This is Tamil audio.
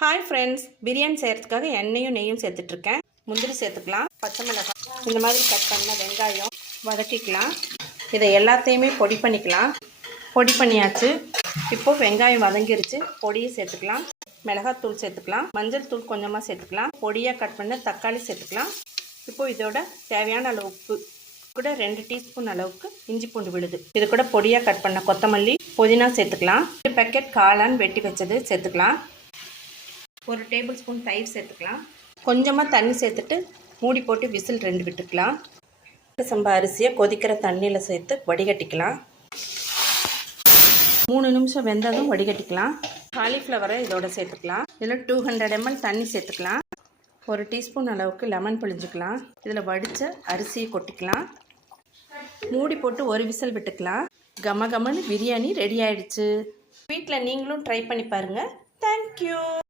ஹாய் ஃப்ரெண்ட்ஸ், பிரியாணி செய்கிறதுக்காக எண்ணெயும் நெய்யும் சேர்த்துட்ருக்கேன். முந்திரி சேர்த்துக்கலாம், பச்சை மிளகாய், இந்த மாதிரி கட் பண்ண வெங்காயம் வதக்கிக்கலாம். இதை எல்லாத்தையுமே பொடி பண்ணிக்கலாம். பொடி பண்ணியாச்சு. இப்போது வெங்காயம் வதங்கிருச்சு. பொடியை சேர்த்துக்கலாம். மிளகாத்தூள் சேர்த்துக்கலாம். மஞ்சள் தூள் கொஞ்சமாக சேர்த்துக்கலாம். பொடியாக கட் பண்ண தக்காளி சேர்த்துக்கலாம். இப்போது இதோட தேவையான அளவு உப்பு கூட 2 டீஸ்பூன் அளவுக்கு இஞ்சி பூண்டு விழுது. இது கூட பொடியாக கட் பண்ண கொத்தமல்லி, புதினா சேர்த்துக்கலாம். 1 பேக்கெட் காளான் வெட்டி வச்சது சேர்த்துக்கலாம். 1 டேபிள் ஸ்பூன் தயிர் சேர்த்துக்கலாம். கொஞ்சமாக தண்ணி சேர்த்துட்டு மூடி போட்டு விசில் 2 விட்டுக்கலாம். சம்பா அரிசியை கொதிக்கிற தண்ணியில் சேர்த்து வடிகட்டிக்கலாம். 3 நிமிஷம் வெந்ததும் வடிகட்டிக்கலாம். காலிஃப்ளவரை இதோட சேர்த்துக்கலாம். இதில் 200 ml தண்ணி சேர்த்துக்கலாம். 1 டீஸ்பூன் அளவுக்கு லெமன் பிழிஞ்சுக்கலாம். இதில் வடித்த அரிசியை கொட்டிக்கலாம். மூடி போட்டு 1 விசில் விட்டுக்கலாம். கமகமன்னு பிரியாணி ரெடி ஆயிடுச்சு. வீட்டில் நீங்களும் ட்ரை பண்ணி பாருங்கள். தேங்க்யூ.